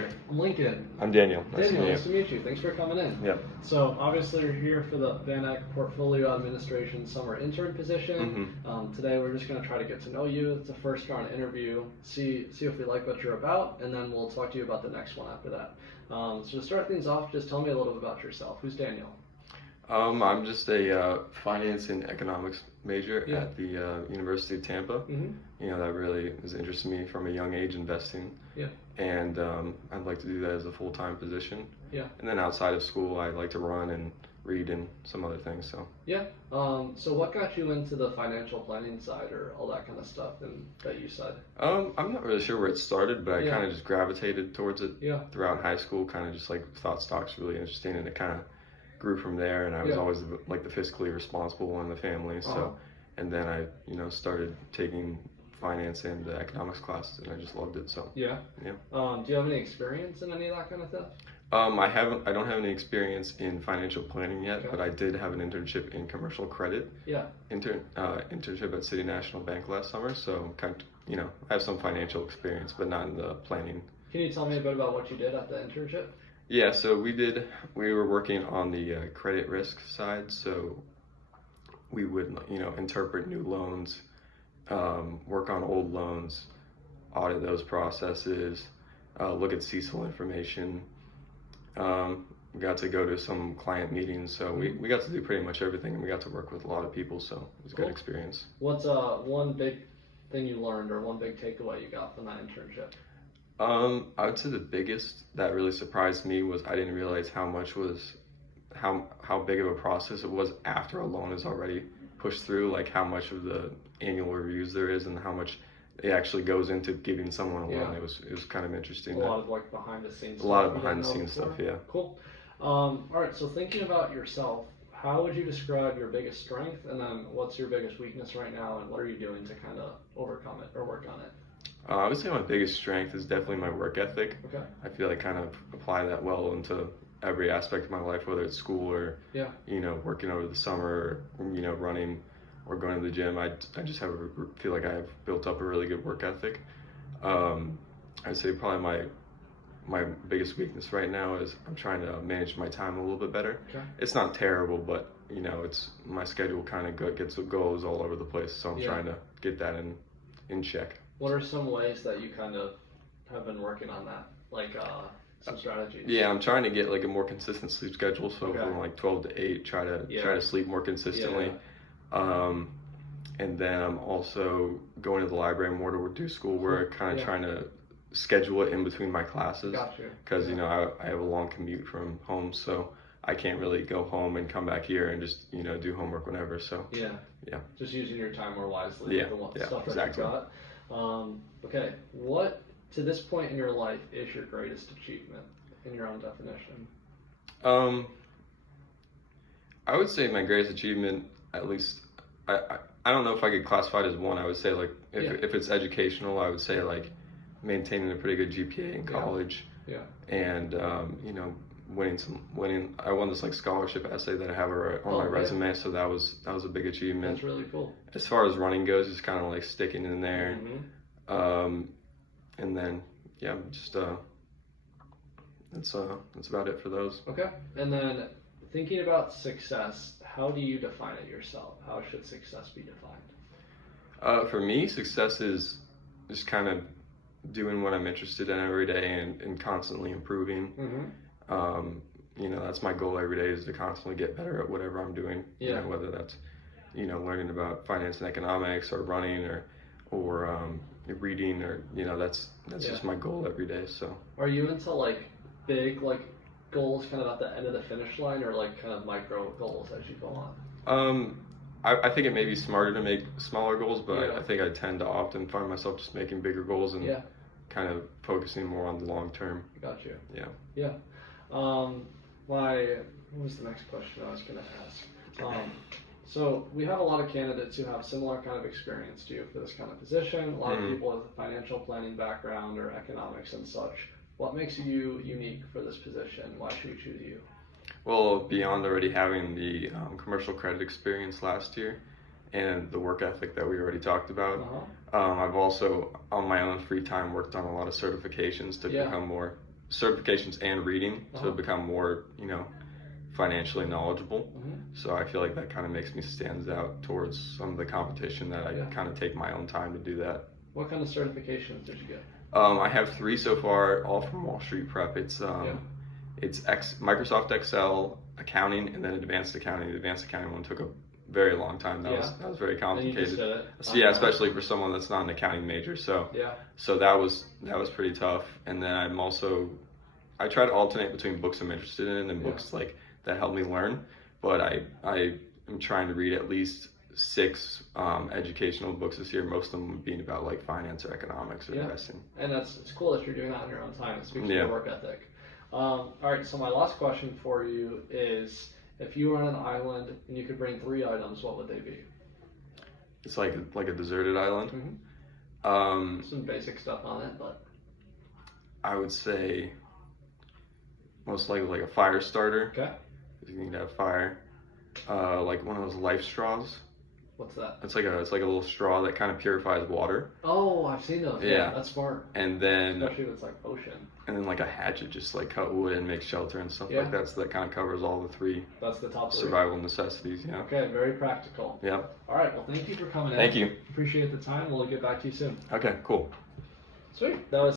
there. I'm Lincoln. I'm Daniel. Nice to meet you. Thanks for coming in. Yep. So obviously you're here for the Van Eck Portfolio Administration Summer Intern position. Today we're just going to try to get to know you. It's a first round interview. See if we like what you're about, and then we'll talk to you about the next one after that. So to start things off, just tell me a little bit about yourself. Who's Daniel? I'm just a finance and economics major at the University of Tampa. You know, that really has interested me from a young age, investing. And I'd like to do that as a full-time position. And then outside of school, I like to run and read and some other things. So so what got you into the financial planning side or all that kind of stuff that you said? I'm not really sure where it started, but I kind of just gravitated towards it throughout high school. Kind of just like thought stocks were really interesting, and it kind of grew from there. And I was always like the fiscally responsible one in the family. So and then I started taking finance and economics classes, and I just loved it. So do you have any experience in any of that kind of stuff? I don't have any experience in financial planning yet, but I did have an internship in commercial credit. Internship at City National Bank last summer. So kind of, I have some financial experience, but not in the planning. Can you tell me a bit about what you did at the internship? Yeah, so we were working on the credit risk side. So we would, interpret new loans, work on old loans, audit those processes, look at CECL information. We got to go to some client meetings, so we got to do pretty much everything, and we got to work with a lot of people, so it was a good experience. What's one big thing you learned or one big takeaway you got from that internship? I would say the biggest that really surprised me was I didn't realize how big of a process it was after a loan is already pushed through, like how much of the annual reviews there is and how much it actually goes into giving someone a loan. It was kind of interesting. A lot of like behind the scenes. Stuff. Yeah. Cool. All right. So thinking about yourself, how would you describe your biggest strength, and then what's your biggest weakness right now, and what are you doing to kind of overcome it or work on it? I would say my biggest strength is definitely my work ethic. I feel like I kind of apply that well into every aspect of my life, whether it's school or working over the summer, or running or going to the gym. I just feel like I have built up a really good work ethic. I'd say probably my biggest weakness right now is I'm trying to manage my time a little bit better. It's not terrible, but it's my schedule kind of goes all over the place, so I'm trying to get that in check. What are some ways that you kind of have been working on that, like some strategies? Yeah, I'm trying to get like a more consistent sleep schedule, so from like 12 to 8, try to sleep more consistently. And then I'm also going to the library more to do schoolwork, kind of trying to schedule it in between my classes. Because I have a long commute from home, so I can't really go home and come back here and just do homework whenever. So just using your time more wisely. Stuff that you got. Okay, what to this point in your life is your greatest achievement in your own definition? I would say my greatest achievement, at least, I don't know if I could classify it as one. I would say like if it's educational, I would say like maintaining a pretty good GPA in college. And winning. I won this like scholarship essay that I have on my resume, so that was a big achievement. That's really cool. As far as running goes, it's kind of like sticking in there. And then just that's about it for those. Okay. And then thinking about success, how do you define it yourself? How should success be defined? For me, success is just kind of doing what I'm interested in every day and constantly improving. That's my goal every day, is to constantly get better at whatever I'm doing. Whether that's learning about finance and economics, or running, or reading, or that's just my goal every day. So are you into like big goals kind of at the end of the finish line, or like kind of micro goals as you go on? I think it may be smarter to make smaller goals, but I think I tend to often find myself just making bigger goals and kind of focusing more on the long term. Got you. Yeah. What was the next question I was going to ask? So we have a lot of candidates who have similar kind of experience to you for this kind of position. A lot of people with a financial planning background or economics and such. What makes you unique for this position? Why should we choose you? Well, beyond already having the commercial credit experience last year and the work ethic that we already talked about, I've also, on my own free time, worked on a lot of certifications to become more certifications and reading to become more, financially knowledgeable. So I feel like that kind of makes me stand out towards some of the competition that I kind of take my own time to do that. What kind of certifications did you get? I have 3 so far, all from Wall Street Prep. It's Microsoft Excel, accounting, and then advanced accounting. The advanced accounting one took a very long time. That was very complicated. And you just did it. So yeah, especially for someone that's not an accounting major. So that was pretty tough. And then I try to alternate between books I'm interested in and books like that help me learn. But I am trying to read at least 6 educational books this year, most of them being about like finance or economics or investing. And it's cool that you're doing that on your own time. It speaks to your work ethic. All right, so my last question for you is, if you were on an island and you could bring 3 items, what would they be? It's like a deserted island. Some basic stuff on it, but I would say most likely like a fire starter. Okay. You need to have fire. Like one of those life straws. What's that? It's like a little straw that kind of purifies water. Oh, I've seen those. Yeah, that's smart. And then especially if it's like ocean. And then like a hatchet, just like cut wood and make shelter and stuff like that. So that kind of covers all the 3. That's the top 3 survival necessities. Yeah. Okay, very practical. Yeah. All right. Well, thank you for coming in. Thank you. Appreciate the time. We'll get back to you soon. Okay. Cool. Sweet. That was